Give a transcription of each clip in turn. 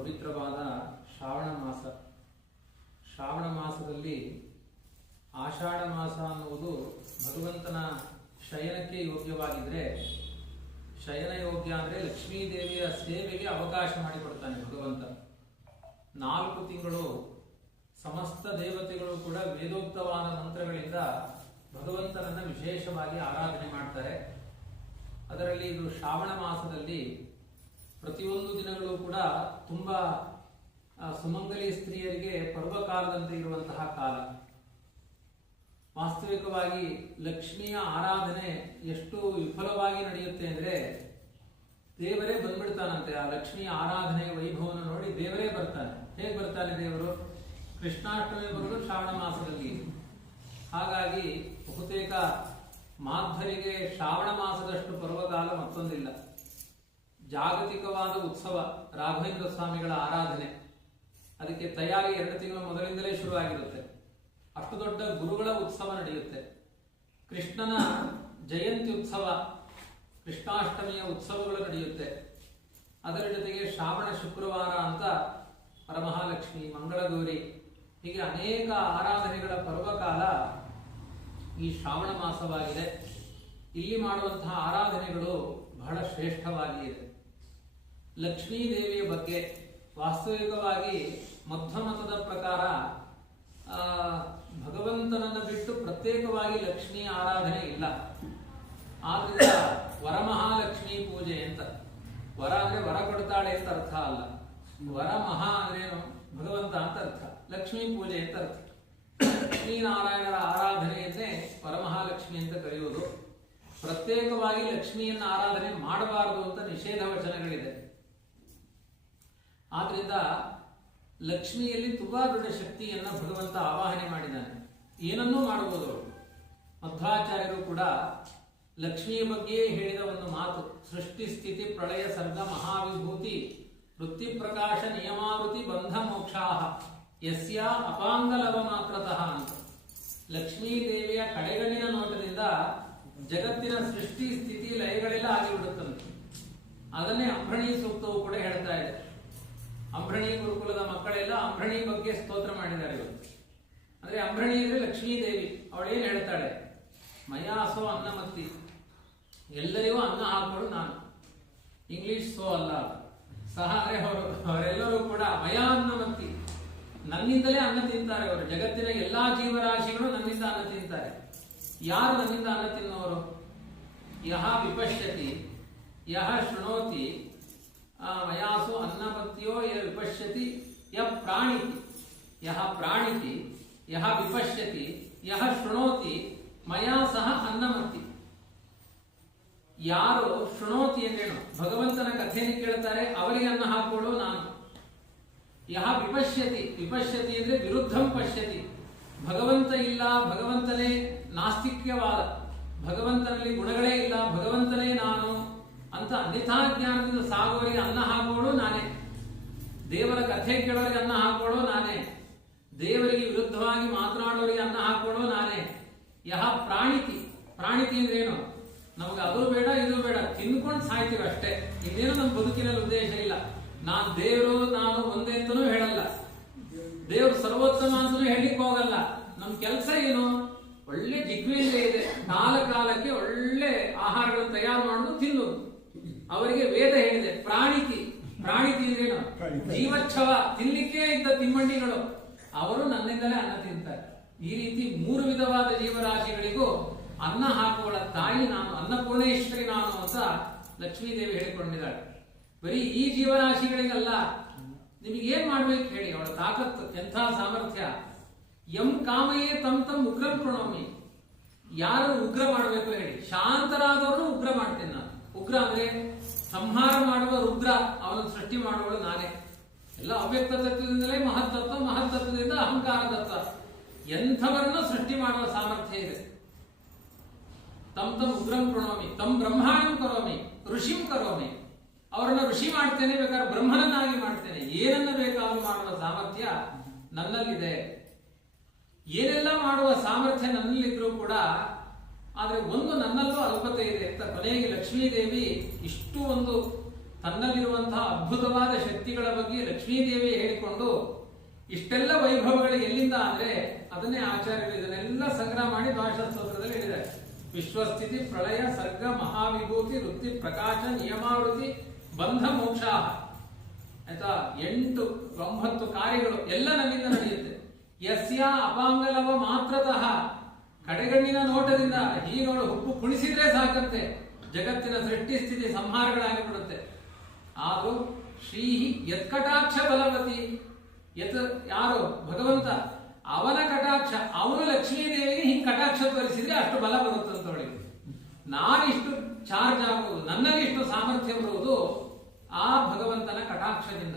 ಪವಿತ್ರವಾದ ಶ್ರಾವಣ ಮಾಸ. ಶ್ರಾವಣ ಮಾಸದಲ್ಲಿ ಆಷಾಢ ಮಾಸ ಅನ್ನುವುದು ಭಗವಂತನ ಶಯನಕ್ಕೆ ಯೋಗ್ಯವಾಗಿದ್ರೆ, ಶಯನ ಯೋಗ್ಯ ಅಂದರೆ ಲಕ್ಷ್ಮೀ ದೇವಿಯ ಸೇವೆಗೆ ಅವಕಾಶ ಮಾಡಿಕೊಡ್ತಾನೆ ಭಗವಂತ. 4 ತಿಂಗಳು ಸಮಸ್ತ ದೇವತೆಗಳು ಕೂಡ ವೇದೋಕ್ತವಾದ ಮಂತ್ರಗಳಿಂದ ಭಗವಂತನನ್ನು ವಿಶೇಷವಾಗಿ ಆರಾಧನೆ ಮಾಡ್ತಾರೆ. ಅದರಲ್ಲಿ ಇದು ಶ್ರಾವಣ ಮಾಸದಲ್ಲಿ ಪ್ರತಿಯೊಂದು ದಿನಗಳು ಕೂಡ ತುಂಬಾ ಸುಮಂಗಲಿ ಸ್ತ್ರೀಯರಿಗೆ ಪರ್ವಕಾಲದಂತೆ ಇರುವಂತಹ ಕಾಲ. ವಾಸ್ತವಿಕವಾಗಿ ಲಕ್ಷ್ಮಿಯ ಆರಾಧನೆ ಎಷ್ಟು ವಿಫಲವಾಗಿ ನಡೆಯುತ್ತೆ ಅಂದ್ರೆ, ದೇವರೇ ಬಂದ್ಬಿಡ್ತಾನಂತೆ. ಆ ಲಕ್ಷ್ಮಿಯ ಆರಾಧನೆಯ ವೈಭವವನ್ನು ನೋಡಿ ದೇವರೇ ಬರ್ತಾನೆ. ಹೇಗೆ ಬರ್ತಾನೆ ದೇವರು? ಕೃಷ್ಣಾಷ್ಟಮಿ ಬರೋದು ಶ್ರಾವಣ ಮಾಸದಲ್ಲಿ. ಹಾಗಾಗಿ ಬಹುತೇಕ ಮಾಧ್ವರಿಗೆ ಶ್ರಾವಣ ಮಾಸದಷ್ಟು ಪರ್ವಕಾಲ ಮತ್ತೊಂದಿಲ್ಲ. ಜಾಗತಿಕವಾದ ಉತ್ಸವ ರಾಘವೇಂದ್ರ ಸ್ವಾಮಿಗಳ ಆರಾಧನೆ, ಅದಕ್ಕೆ ತಯಾರಿ 2 ತಿಂಗಳ ಮೊದಲಿಂದಲೇ ಶುರುವಾಗಿರುತ್ತೆ. ಅಷ್ಟು ದೊಡ್ಡ ಗುರುಗಳ ಉತ್ಸವ ನಡೆಯುತ್ತೆ. ಕೃಷ್ಣನ ಜಯಂತಿ ಉತ್ಸವ, ಕೃಷ್ಣಾಷ್ಟಮಿಯ ಉತ್ಸವಗಳು ನಡೆಯುತ್ತೆ. ಅದರ ಜೊತೆಗೆ ಶ್ರಾವಣ ಶುಕ್ರವಾರ ಅಂತ ಪರಮಹಾಲಕ್ಷ್ಮಿ, ಮಂಗಳಗೌರಿ, ಹೀಗೆ ಅನೇಕ ಆರಾಧನೆಗಳ ಪರ್ವಕಾಲ ಈ ಶ್ರಾವಣ ಮಾಸವಾಗಿದೆ. ಇಲ್ಲಿ ಮಾಡುವಂತಹ ಆರಾಧನೆಗಳು ಬಹಳ ಶ್ರೇಷ್ಠವಾಗಿ ಇದೆ. ಲಕ್ಷ್ಮೀ ದೇವಿಯ ಬಗ್ಗೆ ವಾಸ್ತವಿಕವಾಗಿ ಮಧ್ವಮತದ ಪ್ರಕಾರ ಭಗವಂತನನ್ನು ಬಿಟ್ಟು ಪ್ರತ್ಯೇಕವಾಗಿ ಲಕ್ಷ್ಮೀ ಆರಾಧನೆ ಇಲ್ಲ. ಆದ್ರಿಂದ ವರಮಹಾಲಕ್ಷ್ಮೀ ಪೂಜೆ ಅಂತ, ವರ ಅಂದ್ರೆ ವರ ಕೊಡ್ತಾಳೆ ಅಂತ ಅರ್ಥ ಅಲ್ಲ. ವರ ಮಹಾ ಅಂದ್ರೇನು? ಭಗವಂತ ಅಂತ ಅರ್ಥ. ಲಕ್ಷ್ಮೀ ಪೂಜೆ ಅಂತ ಅರ್ಥ. ಲಕ್ಷ್ಮೀನಾರಾಯಣರ ಆರಾಧನೆಯನ್ನೇ ವರಮಹಾಲಕ್ಷ್ಮಿ ಅಂತ ಕರೆಯುವುದು. ಪ್ರತ್ಯೇಕವಾಗಿ ಲಕ್ಷ್ಮಿಯನ್ನ ಆರಾಧನೆ ಮಾಡಬಾರದು ಅಂತ ನಿಷೇಧ ವಚನಗಳಿದೆ. ಆದ್ರಿಂದ ಲಕ್ಷ್ಮಿಯಲ್ಲಿ ತುಂಬಾ ದೊಡ್ಡ ಶಕ್ತಿಯನ್ನ ಭಗವಂತ ಆವಾಹನೆ ಮಾಡಿದ್ದಾನೆ. ಏನನ್ನೂ ಮಾಡಬಹುದು ಅವಳು. ಮಧ್ವಾಚಾರ್ಯರು ಕೂಡ ಲಕ್ಷ್ಮಿಯ ಬಗ್ಗೆ ಹೇಳಿದ ಒಂದು ಮಾತು, ಸೃಷ್ಟಿ ಸ್ಥಿತಿ ಪ್ರಳಯ ಸರ್ಗ ಮಹಾವಿಭೂತಿ ವೃತ್ತಿ ಪ್ರಕಾಶ ನಿಯಮಾವೃತಿ ಬಂಧ ಮೋಕ್ಷಾಹ ಯಸ್ಯ ಅಪಾಂಗಲವ ಮಾತ್ರತಃ ಅಂತ. ಲಕ್ಷ್ಮೀ ದೇವಿಯ ಕಡೆಗಣ್ಣಿನ ನೋಟದಿಂದ ಜಗತ್ತಿನ ಸೃಷ್ಟಿ ಸ್ಥಿತಿ ಲಯಗಳೆಲ್ಲ ಆಗಿಬಿಡುತ್ತಂತೆ. ಅದನ್ನೇ ಅಂಬರಣಿ ಸೂಕ್ತವು ಕೂಡ ಹೇಳ್ತಾ ಇದೆ. ಅಂಬರಣಿ ಗುರುಕುಲದ ಮಕ್ಕಳೆಲ್ಲ ಅಂಬರಣಿ ಬಗ್ಗೆ ಸ್ತೋತ್ರ ಮಾಡಿದ್ದಾರೆ ಇವತ್ತು. ಅಂದ್ರೆ ಅಂಬರಣಿ ಅಂದ್ರೆ ಲಕ್ಷ್ಮೀ ದೇವಿ. ಅವಳೇನ್ ಹೇಳ್ತಾಳೆ? ಮಯಾಸೋ ಅನ್ನಮತ್ತಿ, ಎಲ್ಲರಿಗೂ ಅನ್ನ ಹಾಕೋಳು ನಾನು. ಇಂಗ್ಲಿಷ್ ಸೋ ಅಲ್ಲ, ಸಹ ಅಂದ್ರೆ ಅವರೆಲ್ಲರೂ ಕೂಡ ಮಯಾ ಅನ್ನಮತ್ತಿ, ನನ್ನಿಂದಲೇ ಅನ್ನ ತಿಂತಾರೆ ಅವರು. ಜಗತ್ತಿನ ಎಲ್ಲಾ ಜೀವರಾಶಿಗಳು ನನ್ನಿಂದ ಅನ್ನ ತಿಂತಾರೆ. ಯಾರು ನನ್ನಿಂದ ಅನ್ನ ತಿನ್ನೋರು? ಯಹ ವಿಪಶ್ಯತಿ ಯಹ ಶೃಣೋತಿ ಮಯಾಸು ಅನ್ನಪತ್ಯೋ ಯ ವಿಪಶ್ಯತಿ ಯ ಪ್ರಾಣಿತಿ. ಯಹ ಪ್ರಾಣಿತಿ ಯಹ ವಿಪಶ್ಯತಿ ಯಹ ಶೃಣೋತಿ ಮಯಾ ಸಹ ಅನ್ನಮತ್ತಿ. ಯಾರು ಶೃಣೋತಿ ಅಂದ್ರೇನು? ಭಗವಂತನ ಕಥೆಯನ್ನು ಕೇಳ್ತಾರೆ, ಅವರಿಗೆ ಅನ್ನ ಹಾಕೋಳು ನಾನು. ಯಹ ವಿಪಶ್ಯತಿ, ವಿಪಶ್ಯತಿ ಅಂದ್ರೆ ವಿರುದ್ಧಂ ಪಶ್ಯತಿ. ಭಗವಂತ ಇಲ್ಲ, ಭಗವಂತನೇ ನಾಸ್ತಿಕ್ಯವಾದ, ಭಗವಂತನಲ್ಲಿ ಗುಣಗಳೇ ಇಲ್ಲ, ಭಗವಂತನೇ ನಾನು ಅಂತ ಅನ್ಯಥಾ ಜ್ಞಾನದಿಂದ ಸಾಗುವವರಿಗೆ ಅನ್ನ ಹಾಕೋಳು ನಾನೇ. ದೇವರ ಕಥೆ ಕೇಳೋರಿಗೆ ಅನ್ನ ಹಾಕೋಳು ನಾನೇ. ದೇವರಿಗೆ ವಿರುದ್ಧವಾಗಿ ಮಾತನಾಡೋರಿಗೆ ಅನ್ನ ಹಾಕೋಳು ನಾನೇ. ಯಹ ಪ್ರಾಣಿತಿ, ಪ್ರಾಣಿತಿ ಅಂದ್ರೆ ಏನು? ನಮಗೆ ಅದು ಬೇಡ ಇದು ಬೇಡ, ತಿನ್ಕೊಂಡು ಸಾಯ್ತೀವಿ ಅಷ್ಟೇ. ಇನ್ನೇನು ನಮ್ಮ ಬದುಕಿನಲ್ಲಿ ಉದ್ದೇಶ ಇಲ್ಲ. ನಾನು ದೇವರು ನಾನು ಒಂದೇ ಅಂತನೂ ಹೇಳಲ್ಲ, ದೇವರು ಸರ್ವೋತ್ತಮ ಅಂತನೂ ಹೇಳಿಕ್ ಹೋಗಲ್ಲ. ನಮ್ ಕೆಲಸ ಏನು? ಒಳ್ಳೆ ಜಿಗ್ವೇಂದ್ರ ಇದೆ, ಕಾಲಕ್ಕೆ ಒಳ್ಳೆ ಆಹಾರಗಳನ್ನು ತಯಾರು ಮಾಡೋದು, ತಿನ್ನೋದು. ಅವರಿಗೆ ವೇದ ಹೇಳಿದೆ ಪ್ರಾಣಿತಿ. ಪ್ರಾಣಿತಿ ಅಂದ್ರೇನು? ಜೀವಚ್ಛವ, ತಿನ್ಲಿಕ್ಕೆ ಇದ್ದ ತಿಮ್ಮಣ್ಣಿಗಳು, ಅವರು ನನ್ನಿಂದಲೇ ಅನ್ನ ತಿಂತಾರೆ. ಈ ರೀತಿ 3 ವಿಧವಾದ ಜೀವರಾಶಿಗಳಿಗೂ ಅನ್ನ ಹಾಕುವಳ ತಾಯಿ ನಾನು, ಅನ್ನಪೂರ್ಣೇಶ್ವರಿ ನಾನು ಅಂತ ಲಕ್ಷ್ಮೀದೇವಿ ಹೇಳಿಕೊಂಡಿದ್ದಾಳೆ. ಬರೀ ಈ ಜೀವರಾಶಿಗಳಿಗಲ್ಲ, ನಿಮಗೆ ಏನ್ ಮಾಡ್ಬೇಕು ಹೇಳಿ? ಅವಳ ತಾಕತ್ತು, ಎಂಥ ಸಾಮರ್ಥ್ಯ! ಎಂ ಕಾಮಯೇ ತಮ್ ತಮ್ ಉಗ್ರಂ ಪ್ರಣೋಮಿ. ಯಾರು ಉಗ್ರ ಮಾಡಬೇಕು ಹೇಳಿ? ಶಾಂತರಾದವರು ಉಗ್ರ ಮಾಡ್ತೇನೆ ನಾನು. ಉಗ್ರ ಅಂದ್ರೆ ಸಂಹಾರ ಮಾಡುವ ರುದ್ರ, ಅವನನ್ನು ಸೃಷ್ಟಿ ಮಾಡುವಳು ನಾನೇ. ಎಲ್ಲ ಅವ್ಯಕ್ತ ತತ್ವದಿಂದಲೇ ಮಹತ್ತತ್ವ, ಮಹತ್ತತ್ವದಿಂದ ಅಹಂಕಾರ ತತ್ವ. ಎಂಥವರನ್ನು ಸೃಷ್ಟಿ ಮಾಡುವ ಸಾಮರ್ಥ್ಯ ಇದೆ. ತಮ್ ತಮ್ ಉಗ್ರಂ ಪ್ರಣೋಮಿ ತಮ್ ಬ್ರಹ್ಮಾಣಂ ಕರೋಮಿ ಋಷಿಂ ಕರೋಮಿ. ಅವರನ್ನ ಋಷಿ ಮಾಡ್ತೇನೆ, ಬೇಕಾದ್ರೆ ಬ್ರಹ್ಮನನ್ನಾಗಿ ಮಾಡ್ತೇನೆ. ಏನನ್ನ ಬೇಕಾದ್ರೂ ಮಾಡುವ ಸಾಮರ್ಥ್ಯ ನನ್ನಲ್ಲಿದೆ. ಏನೆಲ್ಲ ಮಾಡುವ ಸಾಮರ್ಥ್ಯ ನನ್ನಲ್ಲಿದ್ರೂ ಕೂಡ, ಆದ್ರೆ ಒಂದು ನನ್ನಲ್ಲೂ ಅಲ್ಪತೆ ಇದೆ ಅಂತ ಕೊನೆಗೆ ಲಕ್ಷ್ಮೀದೇವಿ ಇಷ್ಟು ಒಂದು ತನ್ನಲ್ಲಿರುವಂತಹ ಅದ್ಭುತವಾದ ಶಕ್ತಿಗಳ ಬಗ್ಗೆ ಲಕ್ಷ್ಮೀದೇವಿ ಹೇಳಿಕೊಂಡು ಇಷ್ಟೆಲ್ಲ ವೈಭವಗಳು ಎಲ್ಲಿಂದ ಅಂದ್ರೆ ಅದನ್ನೇ ಆಚಾರ್ಯರು ಇದನ್ನೆಲ್ಲ ಸಂಗ್ರಹ ಮಾಡಿ ದ್ವಾದಶ ಸ್ತೋತ್ರದಲ್ಲಿ ಹೇಳಿದ್ದಾರೆ. ವಿಶ್ವಸ್ಥಿತಿ ಪ್ರಳಯ ಸರ್ಗ ಮಹಾವಿಭೂತಿ ವೃತ್ತಿ ಪ್ರಕಾಶ ನಿಯಮಾವೃತಿ ಬಂಧ ಮೋಕ್ಷ ಆಯ್ತಾ, 8 9 ಕಾರ್ಯಗಳು ಎಲ್ಲ ನನ್ನಿಂದ ನಡೆಯುತ್ತೆ. ಯಸ್ಯ ಅಪಾಂಗಲವ ಮಾತ್ರತಃ, ಕಡೆಗಣ್ಣಿನ ನೋಟದಿಂದ ಹೀಗಳು ಹುಪ್ಪು ಕುಣಿಸಿದ್ರೆ ಸಾಕಂತೆ ಜಗತ್ತಿನ ಸೃಷ್ಟಿ ಸ್ಥಿತಿ ಸಂಹಾರಗಳಾಗಿ ಬಿಡುತ್ತೆ. ಆದರೂ ಶ್ರೀ ಯತ್ಕಟಾಕ್ಷ ಬಲವತಿ, ಯಾರು ಭಗವಂತ ಅವನ ಕಟಾಕ್ಷ, ಅವನು ಲಕ್ಷ್ಮೀದೇವಿಗೆ ಹಿಂಗ್ ಕಟಾಕ್ಷ ತೋರಿಸಿದ್ರೆ ಅಷ್ಟು ಬಲ ಬರುತ್ತಂತವಳಿಗೆ. ನಾನಿಷ್ಟು ಚಾರ್ಜ್ ಆಗುವುದು, ನನ್ನಲ್ಲಿ ಇಷ್ಟು ಸಾಮರ್ಥ್ಯ ಬರುವುದು ಆ ಭಗವಂತನ ಕಟಾಕ್ಷದಿಂದ.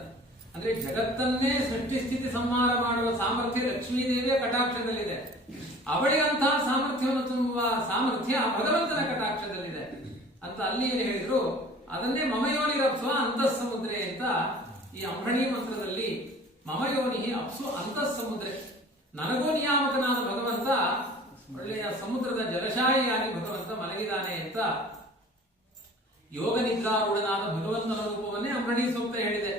ಅಂದ್ರೆ ಜಗತ್ತನ್ನೇ ಸೃಷ್ಟಿ ಸ್ಥಿತಿ ಸಂಹಾರ ಮಾಡುವ ಸಾಮರ್ಥ್ಯ ಲಕ್ಷ್ಮೀದೇವಿಯ ಕಟಾಕ್ಷದಲ್ಲಿದೆ. ಅವಳಿಗಂತಹ ಸಾಮರ್ಥ್ಯವನ್ನು ತುಂಬುವ ಸಾಮರ್ಥ್ಯ ಭಗವಂತನ ಕಟಾಕ್ಷದಲ್ಲಿದೆ ಅಂತ ಅಲ್ಲಿ ಏನು ಹೇಳಿದ್ರು, ಅದನ್ನೇ ಮಮಯೋನಿ ರಪ್ಸುವ ಅಂತಃಸಮುದ್ರೆ ಅಂತ ಈ ಅಂಬರಣಿ ಮಂತ್ರದಲ್ಲಿ ಮಮಯೋನಿ ಅಪ್ಸು ಅಂತಃಸಮುದ್ರೆ, ನನಗೂ ನಿಯಾಮಕನಾದ ಭಗವಂತ ಒಳ್ಳೆಯ ಸಮುದ್ರದ ಜಲಶಾಹಿಯಾಗಿ ಭಗವಂತ ಮಲಗಿದಾನೆ ಅಂತ ಯೋಗ ನಿದ್ರಾರೂಢನಾದ ಭಗವಂತನ ರೂಪವನ್ನೇ ಅಂಬರಣಿ ಸೂಕ್ತ ಹೇಳಿದೆ.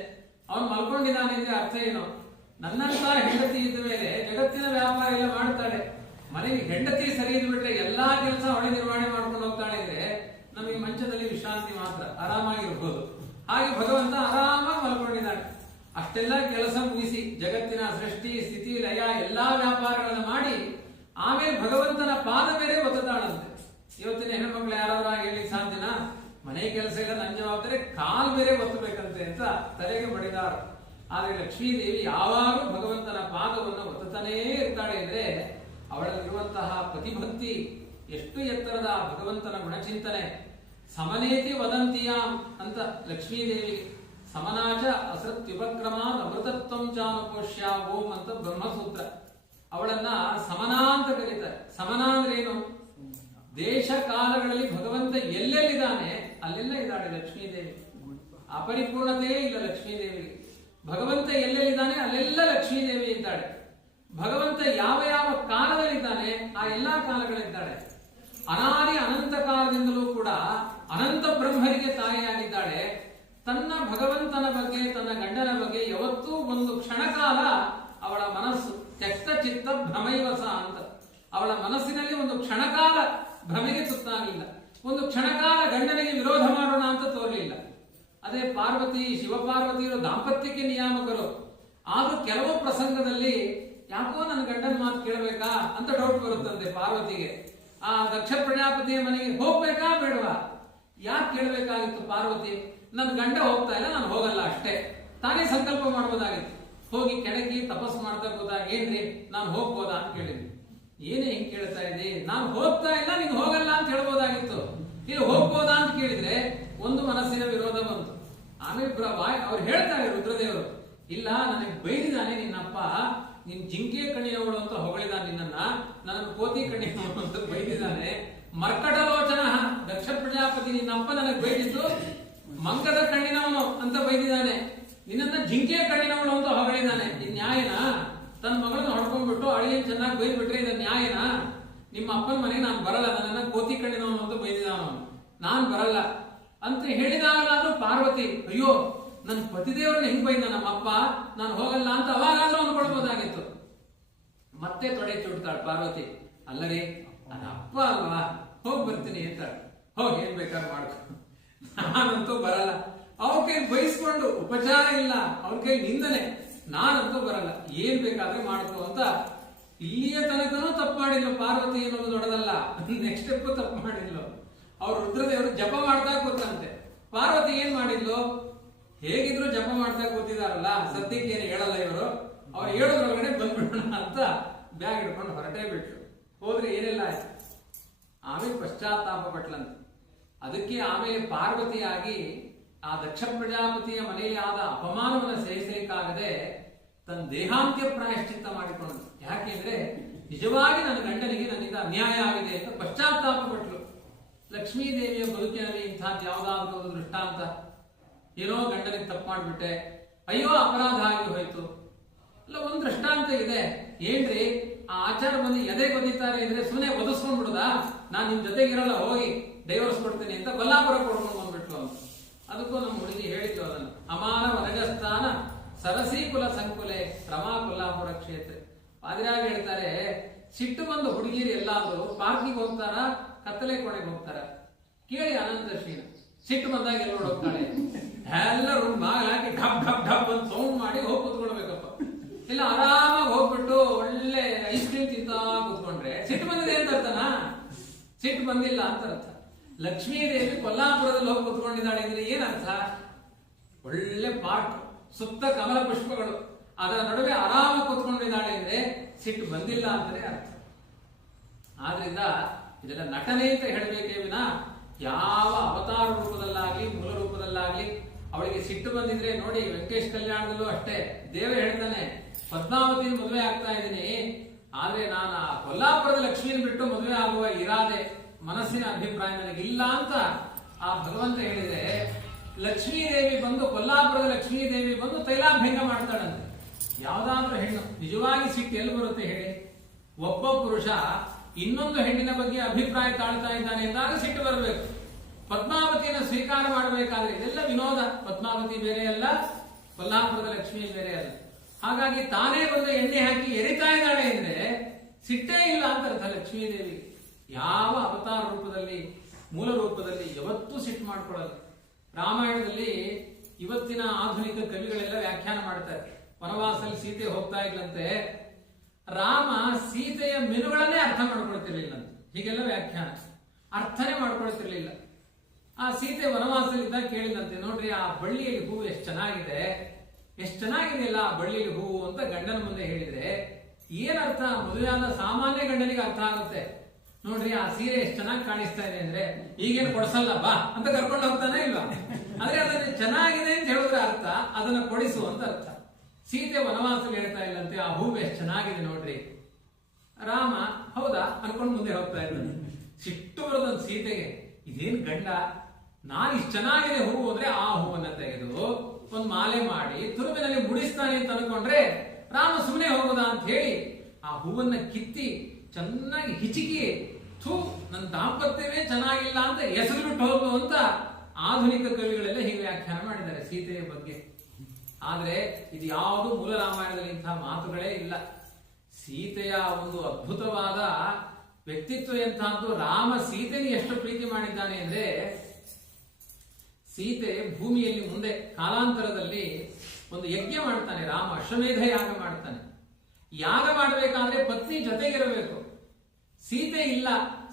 ಅವನು ಮಲ್ಕೊಂಡಿದ್ದಾನೆ ಅಂದ್ರೆ ಅರ್ಥ ಏನು? ನನ್ನಂತ ಹೆಂಡತಿ ಇದ್ದ ಮೇಲೆ ಜಗತ್ತಿನ ವ್ಯಾಪಾರ ಎಲ್ಲ ಮಾಡ್ತಾಳೆ, ಮನೆಗೆ ಹೆಂಡತಿ ಸರಿ ಇದ್ಬಿಟ್ರೆ ಎಲ್ಲಾ ಕೆಲಸ ಅವಳೆ ನಿರ್ವಹಣೆ ಮಾಡ್ಕೊಂಡು ಹೋಗ್ತಾಳೆ ಅಂದ್ರೆ ನಮಗೆ ಮಂಚದಲ್ಲಿ ವಿಶ್ರಾಂತಿ ಮಾತ್ರ, ಆರಾಮಾಗಿರ್ಬೋದು. ಹಾಗೆ ಭಗವಂತ ಆರಾಮಾಗಿ ಮಲ್ಕೊಂಡಿದ್ದಾನೆ. ಅಷ್ಟೆಲ್ಲ ಕೆಲಸ ಮುಗಿಸಿ ಜಗತ್ತಿನ ಸೃಷ್ಟಿ ಸ್ಥಿತಿ ಲಯ ಎಲ್ಲಾ ವ್ಯಾಪಾರಗಳನ್ನು ಮಾಡಿ ಆಮೇಲೆ ಭಗವಂತನ ಪಾದ ಮೇಲೆ ಒತ್ತುತ್ತಾಳಂತೆ. ಇವತ್ತಿನ ಹೆಣ್ಮಕ್ಳು ಯಾರಾದ್ರೂ ಹೇಳಿಕ್ ಸಾಧ್ಯನಾ? ಮನೆ ಕೆಲಸ ಇಲ್ಲ, ನನ್ನ ಜವಾಬ್ದಾರಿ, ಕಾಲ್ ಬೇರೆ ಒತ್ತಬೇಕಂತೆ ಅಂತ ತಲೆಗೆ ಬಡಿದಾರು. ಆದ್ರೆ ಲಕ್ಷ್ಮೀದೇವಿ ಯಾವಾಗಲೂ ಭಗವಂತನ ಪಾದವನ್ನು ಒತ್ತುತ್ತಾನೇ ಇರ್ತಾಳೆ ಅಂದ್ರೆ ಅವಳಲ್ಲಿರುವಂತಹ ಪ್ರತಿಭಕ್ತಿ ಎಷ್ಟು ಎತ್ತರದ ಭಗವಂತನ ಗುಣಚಿಂತನೆ. ಸಮನೇತಿ ವದಂತಿಯಾಂ ಅಂತ ಲಕ್ಷ್ಮೀದೇವಿ, ಸಮನಾಚ ಅಸತ್ಯುಪಕ್ರಮ ಅಮೃತತ್ವಂ ಚಾನುಪೋಷ್ಯ ಓಂ ಅಂತ ಬ್ರಹ್ಮಸೂತ್ರ. ಅವಳನ್ನ ಸಮನಾ ಅಂತ ಕರೀತಾರೆ. ಸಮನಾ ಅಂದ್ರೆ ಏನು? ದೇಶ ಕಾಲಗಳಲ್ಲಿ ಭಗವಂತ ಎಲ್ಲೆಲ್ಲಿದ್ದಾನೆ ಅಲ್ಲೆಲ್ಲ ಇದ್ದಾಳೆ ಲಕ್ಷ್ಮೀದೇವಿ. ಅಪರಿಪೂರ್ಣತೆಯೇ ಇಲ್ಲ ಲಕ್ಷ್ಮೀದೇವಿಗೆ. ಭಗವಂತ ಎಲ್ಲೆಲ್ಲಿದ್ದಾನೆ ಅಲ್ಲೆಲ್ಲ ಲಕ್ಷ್ಮೀದೇವಿ ಇದ್ದಾಳೆ. ಭಗವಂತ ಯಾವ ಯಾವ ಕಾಲದಲ್ಲಿದ್ದಾನೆ ಆ ಎಲ್ಲಾ ಕಾಲಗಳಿದ್ದಾಳೆ. ಅನಾದಿ ಅನಂತ ಕಾಲದಿಂದಲೂ ಕೂಡ ಅನಂತ ಬ್ರಹ್ಮರಿಗೆ ತಾಯಿಯಾಗಿದ್ದಾಳೆ. ತನ್ನ ಭಗವಂತನ ಬಗ್ಗೆ, ತನ್ನ ಗಂಡನ ಬಗ್ಗೆ ಯಾವತ್ತೂ ಒಂದು ಕ್ಷಣಕಾಲ ಅವಳ ಮನಸ್ಸು ತ್ಯಕ್ತ ಚಿತ್ತ ಭ್ರಮೈವಸ ಅಂತ, ಅವಳ ಮನಸ್ಸಿನಲ್ಲಿ ಒಂದು ಕ್ಷಣಕಾಲ ಭ್ರಮೆಗೆ ತುತ್ತಾಗಲಿಲ್ಲ, ಒಂದು ಕ್ಷಣಕಾಲ ಗಂಡನಿಗೆ ವಿರೋಧ ಮಾಡೋಣ ಅಂತ ತೋರಲಿಲ್ಲ. ಅದೇ ಪಾರ್ವತಿ, ಶಿವಪಾರ್ವತಿಯರು ದಾಂಪತ್ಯಕ್ಕೆ ನಿಯಾಮಕರು. ಆದ್ರೂ ಕೆಲವು ಪ್ರಸಂಗದಲ್ಲಿ ಯಾಕೋ ನನ್ನ ಗಂಡನ ಮಾತು ಕೇಳಬೇಕಾ ಅಂತ ಡೌಟ್ ಬರುತ್ತಂತೆ ಪಾರ್ವತಿಗೆ. ಆ ದಕ್ಷ ಪ್ರಜಾಪತಿಯ ಮನೆಗೆ ಹೋಗ್ಬೇಕಾ ಬೇಡವಾ? ಯಾಕೆ ಕೇಳಬೇಕಾಗಿತ್ತು ಪಾರ್ವತಿ? ನನ್ನ ಗಂಡ ಹೋಗ್ತಾ ಇಲ್ಲ, ನಾನು ಹೋಗಲ್ಲ ಅಷ್ಟೇ. ತಾನೇ ಸಂಕಲ್ಪ ಮಾಡಬಹುದಾಗಿತ್ತು. ಹೋಗಿ ಕೆಳಗಿ ತಪಸ್ಸು ಮಾಡ್ತಾ ಕೂತಾಗ ಏನ್ರಿ ನಾನು ಹೋಗ್ಬೋದಾ ಅಂತ ಕೇಳಿದ್ವಿ. ಏನೇ ಹಿಂಗ್ ಕೇಳ್ತಾ ಇದ್ದಿ? ನಾನು ಹೋಗ್ತಾ ಇಲ್ಲ, ನೀನ್ ಹೋಗಲ್ಲ ಅಂತ ಹೇಳ್ಬೋದಾಗಿತ್ತು. ಇಲ್ಲಿ ಹೋಗ್ಬೋದಾ ಅಂತ ಕೇಳಿದ್ರೆ ಒಂದು ಮನಸ್ಸಿನ ವಿರೋಧ ಬಂತು. ಆಮೇಲೆ ಅವ್ರು ಹೇಳ್ತಾರೆ ರುದ್ರದೇವರು, ಇಲ್ಲ ನನಗೆ ಬೈದಿದ್ದಾನೆ ನಿನ್ನಪ್ಪ, ನಿನ್ ಜಿಂಕೆ ಕಣ್ಣಿನವಳು ಅಂತ ಹೊಗಳಿದಾನೆ ನಿನ್ನನ್ನ, ನನ್ನ ಕೋತಿ ಕಣ್ಣಿನವಳು ಅಂತ ಬೈದಿದ್ದಾನೆ. ಮರ್ಕಟಲೋಚನ ದಕ್ಷ ಪ್ರಜಾಪತಿ ನಿನ್ನಪ್ಪ ನನಗೆ ಬೈದಿದ್ದು ಮಂಗದ ಕಣ್ಣಿನವನು ಅಂತ ಬೈದಿದ್ದಾನೆ, ನಿನ್ನನ್ನ ಜಿಂಕೆಯ ಕಣ್ಣಿನವಳು ಅಂತ ಹೊಗಳಿದ್ದಾನೆ. ಇದು ನ್ಯಾಯನಾ? ತನ್ನ ಮಗಳನ್ನ ಹೊಡ್ಕೊಂಡ್ಬಿಟ್ಟು ಅಳಿಯನ್ ಚೆನ್ನಾಗಿ ಬೈದ್ಬಿಟ್ರೆ ಇದು ನ್ಯಾಯನಾ? ನಿಮ್ಮ ಅಪ್ಪನ ಮನೆಗೆ ನಾನು ಬರಲ್ಲ, ನನ್ನನ್ನ ಕೋತಿ ಕಣ್ಣಿನವನು ಅಂತ ಬೈದಿದ್ದಾನವನು, ನಾನ್ ಬರಲ್ಲ ಅಂತ ಹೇಳಿದಾಗಲಾದ್ರೂ ಪಾರ್ವತಿ ಅಯ್ಯೋ ನನ್ನ ಪತಿದೇವರನ್ನ ಹೆಂಗ್ ಬೈದ ನಮ್ಮಪ್ಪ, ನಾನು ಹೋಗಲ್ಲ ಅಂತ ಅವಾಗಾದ್ರೂ ಅನ್ಕೊಳ್ಬೋದಾಗಿತ್ತು. ಮತ್ತೆ ತೊಡೆ ಚುಡ್ತಾಳೆ ಪಾರ್ವತಿ, ಅಲ್ಲರಿ ನನ್ನ ಅಪ್ಪ ಅಲ್ವಾ, ಹೋಗ್ ಬರ್ತೀನಿ ಅಂತ. ಹೋಗಿ ಏನ್ ಬೇಕಾದ್ರೂ ಮಾಡ್ಕೊ, ನಾನಂತೂ ಬರಲ್ಲ. ಅವ್ರ ಕೈ ಬೈಸ್ಕೊಂಡು ಉಪಚಾರ ಇಲ್ಲ, ಅವ್ರ ಕೈ ನಿಂದನೆ, ನಾನಂತೂ ಬರಲ್ಲ, ಏನ್ ಬೇಕಾದ್ರೆ ಮಾಡ್ಕೊ ಅಂತ. ಇಲ್ಲಿಯ ತನಕನೂ ತಪ್ಪು ಮಾಡಿಲ್ಲ ಪಾರ್ವತಿ ಅನ್ನೋದು ದೊಡ್ಡದಲ್ಲ, ನೆಕ್ಸ್ಟ್ ಸ್ಟೆಪ್ ತಪ್ಪು ಮಾಡಿದ್ಲು. ಅವ್ರು ರುದ್ರದೇವರು ಜಪ ಮಾಡ್ತಾ ಕೂತಂತೆ. ಪಾರ್ವತಿ ಏನ್ ಮಾಡಿದ್ಲು? ಹೇಗಿದ್ರು ಜಪ ಮಾಡ್ತಾ ಕೂತಿದಾರಲ್ಲ, ಸದ್ಯಕ್ಕೆ ಏನು ಹೇಳಲ್ಲ ಇವರು, ಅವ್ರು ಹೇಳೋದ್ರೊಳಗಡೆ ಬಂದ್ಬಿಡೋಣ ಅಂತ ಬ್ಯಾಗ್ ಹಿಡ್ಕೊಂಡು ಹೊರಟೇ ಬಿಟ್ರು. ಹೋದ್ರೆ ಏನೆಲ್ಲ ಆಯ್ತು. ಆಮೇಲೆ ಪಶ್ಚಾತ್ತಾಪ ಪಟ್ಲಂತ. ಅದಕ್ಕೆ ಆಮೇಲೆ ಪಾರ್ವತಿಯಾಗಿ ಆ ದಕ್ಷ ಪ್ರಜಾಪತಿಯ ಮನೆಯಲ್ಲಿ ಆದ ಅಪಮಾನವನ್ನು ಸಹಿಸಲಿಕ್ಕಾಗದೆ ತನ್ನ ದೇಹಾಂತ್ಯ ಪ್ರಾಯಶ್ಚಿತ್ತ ಮಾಡಿಕೊಂಡು, ಯಾಕೆಂದ್ರೆ ನಿಜವಾಗಿ ನನ್ನ ಗಂಡನಿಗೆ ನನ್ನಿಂದ ಅನ್ಯಾಯ ಆಗಿದೆ ಅಂತ ಪಶ್ಚಾತ್ತಾಪ ಪಟ್ಲು. ಲಕ್ಷ್ಮೀದೇವಿಯ ಬದುಕಿನಲ್ಲಿ ಇಂಥದ್ದು ಯಾವುದಾದ್ರೂ ಒಂದು ದೃಷ್ಟಾಂತ, ಏನೋ ಗಂಡನಿಗೆ ತಪ್ಪು ಮಾಡ್ಬಿಟ್ಟೆ, ಅಯ್ಯೋ ಅಪರಾಧ ಆಗಿ ಹೋಯ್ತು, ಅಲ್ಲ ಒಂದು ದೃಷ್ಟಾಂತ ಇದೆ. ಏನ್ರಿ ಆ ಆಚಾರ ಬಂದು ಎದೆ ಗೊದಿತಾರೆ ಅಂದ್ರೆ ಸುಮ್ಮನೆ ಒದಿಸ್ಕೊಂಡ್ಬಿಡುದಾ? ನಾನ್ ನಿಮ್ ಜೊತೆಗಿರಲ್ಲ, ಹೋಗಿ ಡೈವರ್ಸ್ ಕೊಡ್ತೀನಿ ಅಂತ ಕೊಲ್ಲಾಪುರ ಕೊಡ್ಕೊಂಡು ಬಂದ್ಬಿಟ್ಲು ಅಂತ. ಅದಕ್ಕೂ ನಮ್ಮ ಹುಡುಗಿ ಹೇಳಿದ್ರು ಅದನ್ನು. ಅಮಾನ ವನಗಸ್ಥಾನ ಸರಸಿ ಕುಲ ಸಂಕುಲೆ ರಮಾ ಕೊಲ್ಲಾಪುರ ಕ್ಷೇತ್ರ. ಪಾದಿರಾಗ ಹೇಳ್ತಾರೆ, ಸಿಟ್ಟು ಬಂದು ಹುಡುಗಿರು ಎಲ್ಲಾದ್ರೂ ಪಾರ್ಕಿಗೆ ಹೋಗ್ತಾರ, ಕತ್ತಲೆ ಕೊನೆಗೆ ಹೋಗ್ತಾರ? ಕೇಳಿ ಆನಂದರ್ಶಿನ. ಸಿಟ್ಟು ಬಂದಾಗ ಎಲ್ಲ ಹೋಗ್ತಾಳೆ, ಎಲ್ಲರೂ ಬಾಗಿಲು ಹಾಕಿ ಢಬ್ ಢಬ್ ಢಬ್ ಅಂತ ಸೌಂಡ್ ಮಾಡಿ ಹೋಗಿ ಕೂತ್ಕೊಳ್ಬೇಕಪ್ಪ. ಇಲ್ಲ ಆರಾಮಾಗಿ ಹೋಗ್ಬಿಟ್ಟು ಒಳ್ಳೆ ಐಸ್ ಕ್ರೀಮ್ ತಿಂತ ಕೂತ್ಕೊಂಡ್ರೆ ಸಿಟ್ಟು ಬಂದಿದೆ ಅಂತ ಅರ್ಥನ? ಸಿಟ್ಟು ಬಂದಿಲ್ಲ ಅಂತ ಅರ್ಥ. ಲಕ್ಷ್ಮೀದೇವಿ ಕೊಲ್ಲಾಪುರದಲ್ಲಿ ಹೋಗಿ ಕೂತ್ಕೊಂಡಿದ್ದಾಳೆ ಅಂದ್ರೆ ಏನರ್ಥ? ಒಳ್ಳೆ ಪಾರ್ಕ್, ಸುತ್ತ ಕಮಲ ಪುಷ್ಪಗಳು, ಅದರ ನಡುವೆ ಆರಾಮ ಕೂತ್ಕೊಂಡಿದ್ದಾಳೆ ಅಂದ್ರೆ ಸಿಟ್ಟು ಬಂದಿಲ್ಲ ಅಂತಲೇ ಅರ್ಥ. ಆದ್ರಿಂದ ಇದೆಲ್ಲ ನಟನೆ ಅಂತ ಹೇಳಬೇಕೇ ವಿನ ಯಾವ ಅವತಾರ ರೂಪದಲ್ಲಾಗ್ಲಿ ಮೂಲ ರೂಪದಲ್ಲಾಗ್ಲಿ ಅವಳಿಗೆ ಸಿಟ್ಟು ಬಂದಿದ್ರೆ ನೋಡಿ, ವೆಂಕಟೇಶ್ ಕಲ್ಯಾಣದಲ್ಲೂ ಅಷ್ಟೇ ದೇವರು ಹೇಳ್ತಾನೆ, ಪದ್ಮಾವತಿ ಮದುವೆ ಆಗ್ತಾ ಇದ್ದೀನಿ, ಆದ್ರೆ ನಾನು ಆ ಕೊಲ್ಲಾಪುರದ ಲಕ್ಷ್ಮೀನ ಬಿಟ್ಟು ಮದುವೆ ಆಗುವ ಇರಾದೆ ಮನಸ್ಸಿನ ಅಭಿಪ್ರಾಯ ನನಗಿಲ್ಲ ಅಂತ ಆ ಭಗವಂತ ಹೇಳಿದ್ರೆ, ಲಕ್ಷ್ಮೀದೇವಿ ಬಂದು ಕೊಲ್ಲಾಪುರದ ಲಕ್ಷ್ಮೀದೇವಿ ಬಂದು ತೈಲಾಭ್ಯಂಗ ಮಾಡ್ತಾಳಂತೆ. ಯಾವ್ದಾದ್ರೂ ಹೆಣ್ಣು ನಿಜವಾಗಿ ಸಿಟ್ಟು ಎಲ್ಲಿ ಬರುತ್ತೆ ಹೇಳಿ? ಒಬ್ಬ ಪುರುಷ ಇನ್ನೊಂದು ಹೆಣ್ಣಿನ ಬಗ್ಗೆ ಅಭಿಪ್ರಾಯ ತಾಳ್ತಾ ಇದ್ದಾನೆ ಎಂದಾಗ ಸಿಟ್ಟು ಬರಬೇಕು. ಪದ್ಮಾವತಿಯನ್ನು ಸ್ವೀಕಾರ ಮಾಡಬೇಕಾದ್ರೆ ಇದೆಲ್ಲ ವಿನೋದ. ಪದ್ಮಾವತಿ ಬೇರೆ ಅಲ್ಲ, ಕೊಲ್ಲಾಪುರದ ಲಕ್ಷ್ಮೀ ಬೇರೆ ಅಲ್ಲ. ಹಾಗಾಗಿ ತಾನೇ ಬಂದು ಎಣ್ಣೆ ಹಾಕಿ ಎರಿತಾ ಇದ್ದಾಳೆ ಅಂದ್ರೆ ಸಿಟ್ಟೇ ಇಲ್ಲ ಅಂತ ಅರ್ಥ ಲಕ್ಷ್ಮೀದೇವಿ. ಯಾವ ಅವತಾರ ರೂಪದಲ್ಲಿ ಮೂಲ ರೂಪದಲ್ಲಿ ಯಾವತ್ತೂ ಸಿಟ್ಟು ಮಾಡ್ಕೊಳ್ಳೋದು. ರಾಮಾಯಣದಲ್ಲಿ ಇವತ್ತಿನ ಆಧುನಿಕ ಕವಿಗಳೆಲ್ಲ ವ್ಯಾಖ್ಯಾನ ಮಾಡ್ತಾರೆ. ವನವಾಸಲ್ಲಿ ಸೀತೆ ಹೋಗ್ತಾ ಇದ್ಲಂತೆ, ರಾಮ ಸೀತೆಯ ಮೆನುಗಳನ್ನೇ ಅರ್ಥ ಮಾಡ್ಕೊಳ್ತಿರ್ಲಿಲ್ಲ. ಹೀಗೆಲ್ಲ ವ್ಯಾಖ್ಯಾನ, ಅರ್ಥನೇ ಮಾಡ್ಕೊಳ್ತಿರ್ಲಿಲ್ಲ. ಆ ಸೀತೆ ವನವಾಸದಲ್ಲಿದ್ದಾಗ ಕೇಳಿದಂತೆ, ನೋಡ್ರಿ ಆ ಬಳ್ಳಿಯಲ್ಲಿ ಹೂವು ಎಷ್ಟು ಚೆನ್ನಾಗಿದೆ, ಎಷ್ಟು ಚೆನ್ನಾಗಿದೆಯಲ್ಲ ಆ ಬಳ್ಳಿಯಲ್ಲಿ ಹೂವು ಅಂತ ಗಂಡನ ಮುಂದೆ ಹೇಳಿದ್ರೆ ಏನರ್ಥ? ಮದುವೆಯಾದ ಸಾಮಾನ್ಯ ಗಂಡನಿಗೆ ಅರ್ಥ ಆಗುತ್ತೆ. ನೋಡ್ರಿ ಆ ಸೀರೆ ಎಷ್ಟು ಚೆನ್ನಾಗಿ ಕಾಣಿಸ್ತಾ ಇದೆ ಅಂದ್ರೆ ಈಗೇನು ಕೊಡಿಸಲ್ಲ ಬಾ ಅಂತ ಕರ್ಕೊಂಡು ಹೋಗ್ತಾನೆ ಇಲ್ವಾ? ಆದ್ರೆ ಅದನ್ನ ಚೆನ್ನಾಗಿದೆ ಅಂತ ಹೇಳಿದ್ರೆ ಅರ್ಥ ಅದನ್ನ ಕೊಡಿಸು ಅಂತ ಅರ್ಥ. ಸೀತೆ ವನವಾಸದಲ್ಲಿ ಹೇಳ್ತಾ ಇಲ್ಲಂತೆ, ಆ ಹೂವು ಎಷ್ಟು ಚೆನ್ನಾಗಿದೆ ನೋಡ್ರಿ. ರಾಮ ಹೌದಾ ಅನ್ಕೊಂಡು ಮುಂದೆ ಹೋಗ್ತಾ ಇದ್ದಾನೆ. ಸಿಟ್ಟು ಬರೋದೊಂದು ಸೀತೆಗೆ, ಇದೇನ್ ಗಂಡ, ನಾನು ಇಷ್ಟು ಚೆನ್ನಾಗಿದೆ ಹೂವು ಅಂದ್ರೆ ಆ ಹೂವನ್ನ ತೆಗೆದು ಒಂದು ಮಾಲೆ ಮಾಡಿ ತುರುವಿನಲ್ಲಿ ಮುಡಿಸ್ತಾನೆ ಅಂತ ಅನ್ಕೊಂಡ್ರೆ ರಾಮ ಸುಮ್ಮನೆ ಹೋಗೋದಾ ಅಂತ ಹೇಳಿ ಆ ಹೂವನ್ನ ಕಿತ್ತಿ ಚೆನ್ನಾಗಿ ಹಿಚಿಕಿ, ನನ್ನ ದಾಂಪತ್ಯವೇ ಚೆನ್ನಾಗಿಲ್ಲ ಅಂತ ಹೆಸರು ಬಿಟ್ಟು ಹೋಗು ಅಂತ ಆಧುನಿಕ ಕವಿಗಳೆಲ್ಲ ಹೀಗೆ ವ್ಯಾಖ್ಯಾನ ಮಾಡಿದ್ದಾರೆ ಸೀತೆಯ ಬಗ್ಗೆ. ಆದ್ರೆ ಇದು ಯಾವುದು ಮೂಲ ರಾಮಾಯಣದಲ್ಲಿ ಇಂತಹ ಮಾತುಗಳೇ ಇಲ್ಲ. ಸೀತೆಯ ಒಂದು ಅದ್ಭುತವಾದ ವ್ಯಕ್ತಿತ್ವ ಎಂತಹದ್ದು. ರಾಮ ಸೀತೆಯನ್ನು ಎಷ್ಟು ಪ್ರೀತಿ ಮಾಡಿದ್ದಾನೆ ಅಂದ್ರೆ, ಸೀತೆ ಭೂಮಿಯಲ್ಲಿ ಮುಂದೆ ಕಾಲಾಂತರದಲ್ಲಿ ಒಂದು ಯಜ್ಞ ಮಾಡ್ತಾನೆ ರಾಮ, ಅಶ್ವಮೇಧ ಯಾಗ ಮಾಡ್ತಾನೆ. ಯಾಗ ಮಾಡಬೇಕಾದ್ರೆ ಪತ್ನಿ ಜೊತೆಗಿರಬೇಕು. ಸೀತೆ ಇಲ್ಲ,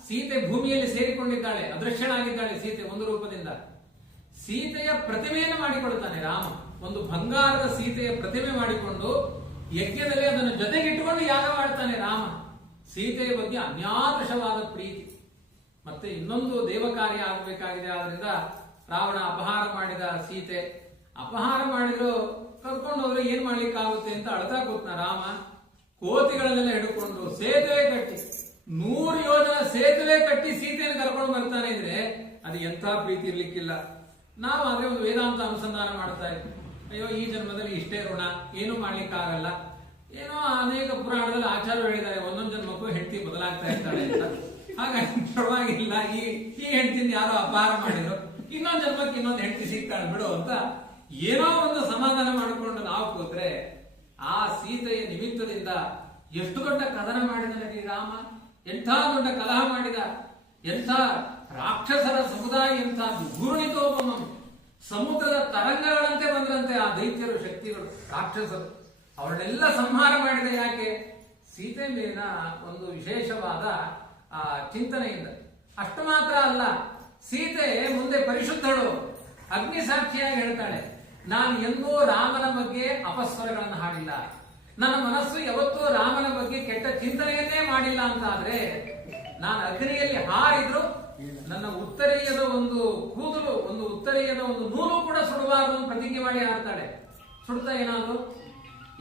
ಸೀತೆ ಭೂಮಿಯಲ್ಲಿ ಸೇರಿಕೊಂಡಿದ್ದಾಳೆ, ಅದೃಶ್ಯಳಾಗಿದ್ದಾಳೆ ಸೀತೆ ಒಂದು ರೂಪದಿಂದ. ಸೀತೆಯ ಪ್ರತಿಮೆಯನ್ನು ಮಾಡಿಕೊಳ್ತಾನೆ ರಾಮ, ಒಂದು ಬಂಗಾರದ ಸೀತೆಯ ಪ್ರತಿಮೆ ಮಾಡಿಕೊಂಡು ಯಜ್ಞದಲ್ಲಿ ಅದನ್ನು ಜೊತೆಗಿಟ್ಟುಕೊಂಡು ಯಾಗ ಮಾಡ್ತಾನೆ ರಾಮ. ಸೀತೆಯ ಬಗ್ಗೆ ಅನ್ಯಾದೃಶವಾದ ಪ್ರೀತಿ. ಮತ್ತೆ ಇನ್ನೊಂದು ದೇವ ಕಾರ್ಯ ಆಗಬೇಕಾಗಿದೆ. ಆದ್ರಿಂದ ರಾವಣ ಅಪಹಾರ ಮಾಡಿದ ಸೀತೆ, ಅಪಹಾರ ಮಾಡಿದ್ರು ಕರ್ಕೊಂಡು ಹೋದ್ರೆ ಏನ್ ಮಾಡ್ಲಿಕ್ಕಾಗುತ್ತೆ ಅಂತ ಅಳ್ತಾ ಕೂತ್ನ ರಾಮ. ಕೋತಿಗಳನ್ನೆಲ್ಲ ಹಿಡ್ಕೊಂಡು ಸೇತುವೆ ಕಟ್ಟಿ 100 ಯೋಜನ ಸೇತುವೆ ಕಟ್ಟಿ ಸೀತೆಯನ್ನು ಕರ್ಕೊಂಡು ಬರ್ತಾನೆ ಇದ್ರೆ ಅದು ಎಂಥ ಪ್ರೀತಿ ಇರ್ಲಿಕ್ಕಿಲ್ಲ. ನಾವು ಆದ್ರೆ ಒಂದು ವೇದಾಂತ ಅನುಸಂಧಾನ ಮಾಡ್ತಾ ಇದ್ವಿ, ಅಯ್ಯೋ ಈ ಜನ್ಮದಲ್ಲಿ ಇಷ್ಟೇ ಋಣ, ಏನು ಮಾಡ್ಲಿಕ್ಕಾಗಲ್ಲ. ಏನೋ ಅನೇಕ ಪುರಾಣದಲ್ಲಿ ಆಚಾರ್ಯರು ಹೇಳಿದ್ದಾರೆ, ಒಂದೊಂದು ಜನ್ಮಕ್ಕೂ ಹೆಂಡತಿ ಬದಲಾಗ್ತಾ ಇರ್ತಾಳೆ ಅಂತ. ಹಾಗಾಗಿ ಪರವಾಗಿಲ್ಲ, ಈ ಹೆಂಡತಿನ ಯಾರೋ ಅಪಹಾರ ಮಾಡಿದ್ರು, ಇನ್ನೊಂದು ಜನ್ಮಕ್ಕೆ ಇನ್ನೊಂದು ಹೆಂಡತಿ ಸಿಗ್ತಾಳೆ ಬಿಡು ಅಂತ ಏನೋ ಒಂದು ಸಮಾಧಾನ ಮಾಡಿಕೊಂಡು ನಾವು ಕೂತ್ರೆ, ಆ ಸೀತೆಯ ನಿಮಿತ್ತದಿಂದ ಎಷ್ಟು ದೊಡ್ಡ ಕದನ ಮಾಡಿದ ರಾಮ, ಎಂಥ ದೊಡ್ಡ ಕಲಹ ಮಾಡಿದ, ಎಂಥ ರಾಕ್ಷಸರ ಸಮುದಾಯ, ಎಂಥ ಘೂರ್ಣಿತೋಪಮಂ, ಸಮುದ್ರದ ತರಂಗಗಳಂತೆ ಬಂದ್ರಂತೆ ಆ ದೈತ್ಯರು, ಶಕ್ತಿಗಳು, ರಾಕ್ಷಸರು. ಅವರನ್ನೆಲ್ಲ ಸಂಹಾರ ಮಾಡಿದ ಯಾಕೆ? ಸೀತೆ ಮೇಲಿನ ಒಂದು ವಿಶೇಷವಾದ ಚಿಂತನೆಯಿಂದ. ಅಷ್ಟು ಮಾತ್ರ ಅಲ್ಲ, ಸೀತೆ ಮುಂದೆ ಪರಿಶುದ್ಧಳು, ಅಗ್ನಿ ಸಾಕ್ಷಿಯಾಗಿ ಹೇಳ್ತಾಳೆ, ನಾನು ಎಂದೂ ರಾಮನ ಬಗ್ಗೆ ಅಪಸ್ವರಗಳನ್ನು ಹಾಡಿಲ್ಲ, ನನ್ನ ಮನಸ್ಸು ಯಾವತ್ತೂ ರಾಮನ ಬಗ್ಗೆ ಕೆಟ್ಟ ಚಿಂತನೆಯನ್ನೇ ಮಾಡಿಲ್ಲ ಅಂತ ಆದ್ರೆ, ನಾನು ಅಗ್ನಿಯಲ್ಲಿ ಹಾರಿದ್ರು ನನ್ನ ಉತ್ತರೀಯದ ಒಂದು ಕೂದಲು, ಒಂದು ಉತ್ತರೀಯದ ಒಂದು ನೂಲು ಕೂಡ ಸುಡಬಾರದು ಅಂತ ಪ್ರತಿಜ್ಞೆ ಮಾಡಿ ಹಾಡ್ತಾಳೆ. ಸುಡ್ತಾ ಏನಾದ್ರು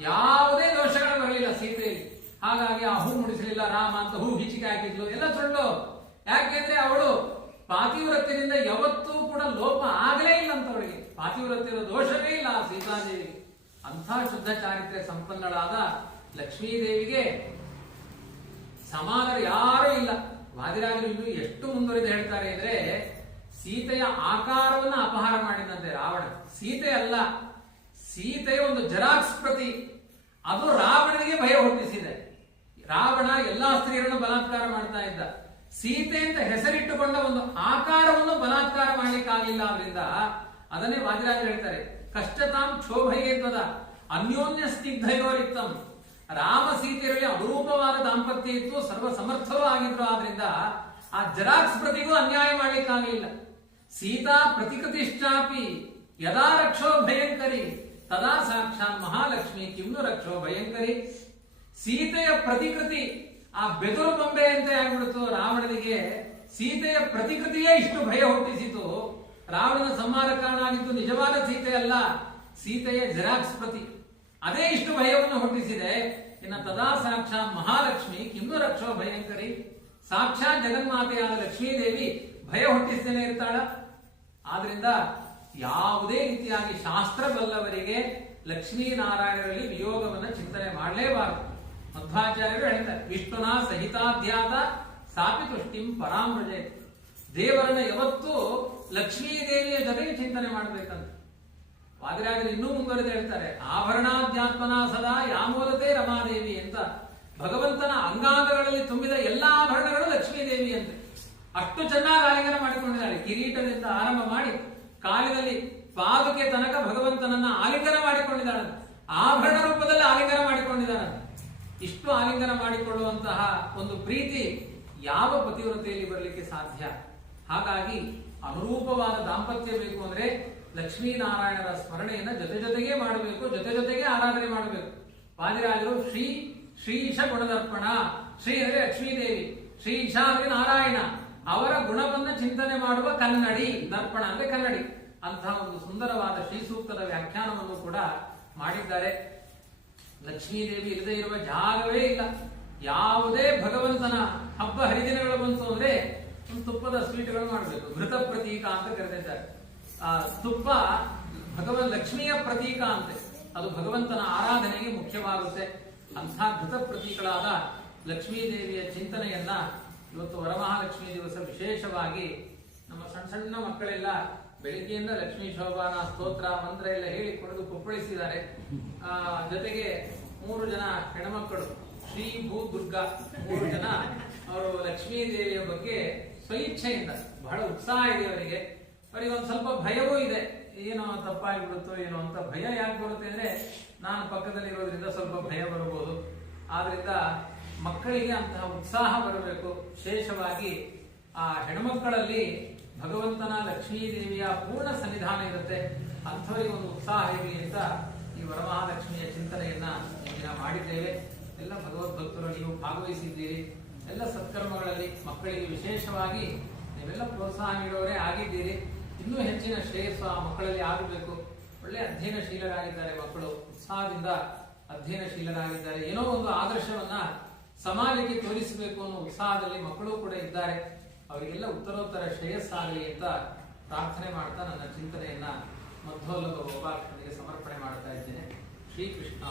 ಯಾವುದೇ ದೋಷಗಳು ಬರಲಿಲ್ಲ ಸೀತೆಯಲ್ಲಿ. ಹಾಗಾಗಿ ಆ ಹೂ ಮುಡಿಸಲಿಲ್ಲ ರಾಮ ಅಂತ ಹೂ ಹಿಚಿಕೆ ಹಾಕಿದ್ಲು, ಎಲ್ಲ ಸುಳ್ಳು. ಯಾಕೆಂದ್ರೆ ಅವಳು ಪಾತಿವ್ರತ್ಯದಿಂದ ಯಾವತ್ತೂ ಕೂಡ ಲೋಪ ಆಗಲೇ ಇಲ್ಲ ಅಂತ, ಅವಳಿಗೆ ಪಾತಿವ್ರತ್ಯದ ದೋಷವೇ ಇಲ್ಲ ಸೀತಾದೇವಿ. ಅಂಥ ಶುದ್ಧ ಚಾರಿತ್ರ್ಯ ಸಂಪನ್ನಳಾದ ಲಕ್ಷ್ಮೀದೇವಿಗೆ ಸಮಾನರು ಯಾರೂ ಇಲ್ಲ. ವಾದಿರಾಜರು ಇನ್ನೂ ಎಷ್ಟು ಮುಂದುವರಿದು ಹೇಳ್ತಾರೆ ಅಂದ್ರೆ, ಸೀತೆಯ ಆಕಾರವನ್ನು ಅಪಹಾರ ಮಾಡಿದಂತೆ ರಾವಣ. ಸೀತೆ ಅಲ್ಲ, ಸೀತೆಯ ಒಂದು ಜೆರಾಕ್ಸ್ ಪ್ರತಿ, ಅದು ರಾವಣನಿಗೆ ಭಯ ಹುಟ್ಟಿಸಿದೆ. ರಾವಣ ಎಲ್ಲಾ ಸ್ತ್ರೀಯರನ್ನು ಬಲಾತ್ಕಾರ ಮಾಡ್ತಾ ಇದ್ದ. ಸೀತೆ ಅಂತ ಹೆಸರಿಟ್ಟುಕೊಂಡ ಒಂದು ಆಕಾರವನ್ನು ಬಲಾತ್ಕಾರ ಮಾಡ್ಲಿಕ್ಕಾಗಲಿಲ್ಲ. ಅವರಿಂದ ಅದನ್ನೇ ವಾದಿರಾಜರು ಹೇಳ್ತಾರೆ, ಕಷ್ಟತಾಂ ಕ್ಷೋಭಯೇತ್ವದ ಅನ್ಯೋನ್ಯ ಸ್ನಿಗ್ಧಯೋರಿತ್ತಂ. ರಾಮ ಸೀತೆಯರಲ್ಲಿ ಅಪರೂಪವಾದ ದಾಂಪತ್ಯ ಇತ್ತು, ಸರ್ವ ಸಮರ್ಥವೂ ಆಗಿದ್ರು. ಆದ್ರಿಂದ ಆ ಜೆರಾಕ್ಸ್ ಪ್ರತಿಗೂ ಅನ್ಯಾಯ ಮಾಡ್ಲಿಕ್ಕಾಗಲಿಲ್ಲ. ಸೀತಾ ಪ್ರತಿಕೃತಿಷ್ಟಾಪಿ ಯದಾ ರಕ್ಷೋ ಭಯಂಕರಿ ತದಾ ಸಾಕ್ಷಾತ್ ಮಹಾಲಕ್ಷ್ಮಿ ಕಿಮ್ನು ರಕ್ಷೋ ಭಯಂಕರಿ. ಸೀತೆಯ ಪ್ರತಿಕೃತಿ ಆ ಬೆದರು ಬೊಂಬೆಯಂತೆ ಆಗ್ಬಿಡ್ತು ರಾವಣನಿಗೆ. ಸೀತೆಯ ಪ್ರತಿಕೃತಿಯೇ ಇಷ್ಟು ಭಯ ಹುಟ್ಟಿಸಿತು. ರಾವಣನ ಸಂಹಾರ ಕಾರಣ ಆಗಿದ್ದು ನಿಜವಾದ ಸೀತೆ ಅಲ್ಲ, ಸೀತೆಯ ಜೆರಾಕ್ಸ್ ಪ್ರತಿ. ಅದೇ ಇಷ್ಟು ಭಯವನ್ನು ಹುಟ್ಟಿಸಿದೆ. ಇನ್ನು ತದಾ ಸಾಕ್ಷಾತ್ ಮಹಾಲಕ್ಷ್ಮಿ ಕಿಮ್ನು ರಕ್ಷೋ ಭಯಂಕರಿ. ಸಾಕ್ಷಾತ್ ಜಗನ್ಮಾತೆಯಾದ ಲಕ್ಷ್ಮೀದೇವಿ ಭಯ ಹುಟ್ಟಿಸ್ತೇನೆ ಇರ್ತಾಳ. ಆದ್ರಿಂದ ಯಾವುದೇ ರೀತಿಯಾಗಿ ಶಾಸ್ತ್ರ ಬಲ್ಲವರಿಗೆ ಲಕ್ಷ್ಮೀನಾರಾಯಣರಲ್ಲಿ ವಿಯೋಗವನ್ನ ಚಿಂತನೆ ಮಾಡಲೇಬಾರದು. ಮಧ್ವಾಚಾರ್ಯರು ಹೇಳ್ತಾರೆ, ವಿಷ್ಣುನ ಸಹಿತಾಧ್ಯಾತ ಸಾಪಿ ತುಷ್ಟಿಂ ಪರಾಮೃಜೆ. ದೇವರನ್ನ ಯಾವತ್ತೂ ಲಕ್ಷ್ಮೀದೇವಿಯ ಜೊತೆಗೆ ಚಿಂತನೆ ಮಾಡಬೇಕಂತ ವಾದಿರಾಜರು ಇನ್ನೂ ಮುಂದುವರೆದು ಹೇಳ್ತಾರೆ, ಆಭರಣಾಧ್ಯಾತ್ಮನ ಸದಾ ಯಾಮೋದತೆ ರಮಾದೇವಿ ಅಂತ. ಭಗವಂತನ ಅಂಗಾಂಗಗಳಲ್ಲಿ ತುಂಬಿದ ಎಲ್ಲಾ ಆಭರಣಗಳು ಲಕ್ಷ್ಮೀದೇವಿ ಅಂತೆ. ಅಷ್ಟು ಚೆನ್ನಾಗಿ ಆಲಿಂಗನ ಮಾಡಿಕೊಂಡಿದ್ದಾರೆ. ಕಿರೀಟದಿಂದ ಆರಂಭ ಮಾಡಿ ಕಾಲಿನಲ್ಲಿ ಪಾದಕ್ಕೆ ತನಕ ಭಗವಂತನನ್ನ ಆಲಿಂಗನ ಮಾಡಿಕೊಂಡಿದ್ದಾಳೆ. ಆಭರಣ ರೂಪದಲ್ಲಿ ಆಲಿಂಗನ ಮಾಡಿಕೊಂಡಿದ್ದಾಳೆ. ಇಷ್ಟು ಆಲಿಂಗನ ಮಾಡಿಕೊಳ್ಳುವಂತಹ ಒಂದು ಪ್ರೀತಿ ಯಾವ ಪತಿವ್ರತೆಯಲ್ಲಿ ಬರಲಿಕ್ಕೆ ಸಾಧ್ಯ? ಹಾಗಾಗಿ ಅನುರೂಪವಾದ ದಾಂಪತ್ಯ ಬೇಕು ಅಂದ್ರೆ ಲಕ್ಷ್ಮೀನಾರಾಯಣರ ಸ್ಮರಣೆಯನ್ನ ಜೊತೆಗೆ ಮಾಡಬೇಕು, ಜೊತೆಗೆ ಆರಾಧನೆ ಮಾಡಬೇಕು. ವಾದಿರಾಜರು ಶ್ರೀಶ ಗುಣದರ್ಪಣ. ಶ್ರೀ ಅಂದ್ರೆ ಲಕ್ಷ್ಮೀದೇವಿ, ಶ್ರೀಶ ಅಂದ್ರೆ ನಾರಾಯಣ. ಅವರ ಗುಣವನ್ನ ಚಿಂತನೆ ಮಾಡುವ ಕನ್ನಡಿ. ದರ್ಪಣ ಅಂದ್ರೆ ಕನ್ನಡಿ. ಅಂತಹ ಒಂದು ಸುಂದರವಾದ ಶ್ರೀ ಸೂಕ್ತದ ವ್ಯಾಖ್ಯಾನವನ್ನು ಕೂಡ ಮಾಡಿದ್ದಾರೆ. ಲಕ್ಷ್ಮೀದೇವಿ ಇಲ್ಲದೆ ಇರುವ ಜಾಗವೇ ಇಲ್ಲ. ಯಾವುದೇ ಭಗವಂತನ ಹಬ್ಬ ಹರಿದಿನಗಳು ಬಂತು ಅಂದ್ರೆ ಒಂದು ತುಪ್ಪದ ಸ್ವೀಟ್ಗಳು ಮಾಡಬೇಕು. ಘೃತ ಪ್ರತೀಕ ಅಂತ ಕರೆದಿದ್ದಾರೆ. ಆ ತುಪ್ಪ ಲಕ್ಷ್ಮಿಯ ಪ್ರತೀಕ ಅಂತೆ. ಅದು ಭಗವಂತನ ಆರಾಧನೆಗೆ ಮುಖ್ಯವಾಗುತ್ತೆ. ಅಂಥ ಘೃತ ಪ್ರತೀಕಳಾದ ಲಕ್ಷ್ಮೀದೇವಿಯ ಚಿಂತನೆಯನ್ನ ಇವತ್ತು ವರಮಹಾಲಕ್ಷ್ಮಿ ದಿವಸ ವಿಶೇಷವಾಗಿ ನಮ್ಮ ಸಣ್ಣ ಮಕ್ಕಳೆಲ್ಲ ಬೆಳಿಗ್ಗೆಯಿಂದ ಲಕ್ಷ್ಮೀ ಶೋಭಾನ ಸ್ತೋತ್ರ ಮಂತ್ರ ಎಲ್ಲ ಹೇಳಿ ಕೊಡದು ಕುಪ್ಪಳಿಸಿದ್ದಾರೆ. ಜೊತೆಗೆ 3 ಜನ ಹೆಣ್ಮಕ್ಕಳು ಶ್ರೀ ಭೂ ದುರ್ಗಾ 3 ಜನ ಅವರು ಲಕ್ಷ್ಮೀ ದೇವಿಯ ಬಗ್ಗೆ ಸ್ವಇಚ್ಛೆಯಿಂದ ಬಹಳ ಉತ್ಸಾಹ ಇದೆ ಅವರಿಗೆ. ಅವರಿಗೆ ಒಂದು ಸ್ವಲ್ಪ ಭಯವೂ ಇದೆ, ಏನೋ ತಪ್ಪಾಗಿಬಿಡುತ್ತೋ ಏನೋ ಅಂತ. ಭಯ ಯಾಕೆ ಬರುತ್ತೆ ಅಂದ್ರೆ ನಾನು ಪಕ್ಕದಲ್ಲಿರೋದ್ರಿಂದ ಸ್ವಲ್ಪ ಭಯ ಬರಬಹುದು. ಆದ್ರಿಂದ ಮಕ್ಕಳಿಗೆ ಅಂತಹ ಉತ್ಸಾಹ ಬರಬೇಕು. ವಿಶೇಷವಾಗಿ ಆ ಹೆಣ್ಮಕ್ಕಳಲ್ಲಿ ಭಗವಂತನ ಲಕ್ಷ್ಮೀ ದೇವಿಯ ಪೂರ್ಣ ಸನ್ನಿಧಾನ ಇರುತ್ತೆ. ಅಂಥವರಿಗೆ ಒಂದು ಉತ್ಸಾಹ ಇರಲಿ ಅಂತ ಈ ವರಮಹಾಲಕ್ಷ್ಮಿಯ ಚಿಂತನೆಯನ್ನ ಈ ದಿನ ಮಾಡಿದ್ದೇವೆ. ಎಲ್ಲ ಭಗವದ್ಭಕ್ತರು ನೀವು ಭಾಗವಹಿಸಿದ್ದೀರಿ. ಎಲ್ಲ ಸತ್ಕರ್ಮಗಳಲ್ಲಿ ಮಕ್ಕಳಿಗೆ ವಿಶೇಷವಾಗಿ ನೀವೆಲ್ಲ ಪ್ರೋತ್ಸಾಹ ನೀಡೋರೇ ಆಗಿದ್ದೀರಿ. ಇನ್ನೂ ಹೆಚ್ಚಿನ ಶ್ರೇಯಸ್ಸು ಆ ಮಕ್ಕಳಲ್ಲಿ ಆಗಬೇಕು. ಒಳ್ಳೆ ಅಧ್ಯಯನಶೀಲರಾಗಿದ್ದಾರೆ ಮಕ್ಕಳು, ಉತ್ಸಾಹದಿಂದ ಅಧ್ಯಯನಶೀಲರಾಗಿದ್ದಾರೆ. ಏನೋ ಒಂದು ಆದರ್ಶವನ್ನ ಸಮಾಜಕ್ಕೆ ತೋರಿಸಬೇಕು ಅನ್ನೋ ಉತ್ಸಾಹದಲ್ಲಿ ಮಕ್ಕಳು ಕೂಡ ಇದ್ದಾರೆ. ಅವರಿಗೆಲ್ಲ ಉತ್ತರೋತ್ತರ ಶ್ರೇಯಸ್ಸಾಗಲಿ ಅಂತ ಪ್ರಾರ್ಥನೆ ಮಾಡ್ತಾ ನನ್ನ ಚಿಂತನೆಯನ್ನ ಮಧ್ವೋಲ್ಲಭ ಗೋಪಾಲಕೃಷ್ಣನಿಗೆ ಸಮರ್ಪಣೆ ಮಾಡ್ತಾ ಇದ್ದೇನೆ. ಶ್ರೀಕೃಷ್ಣ.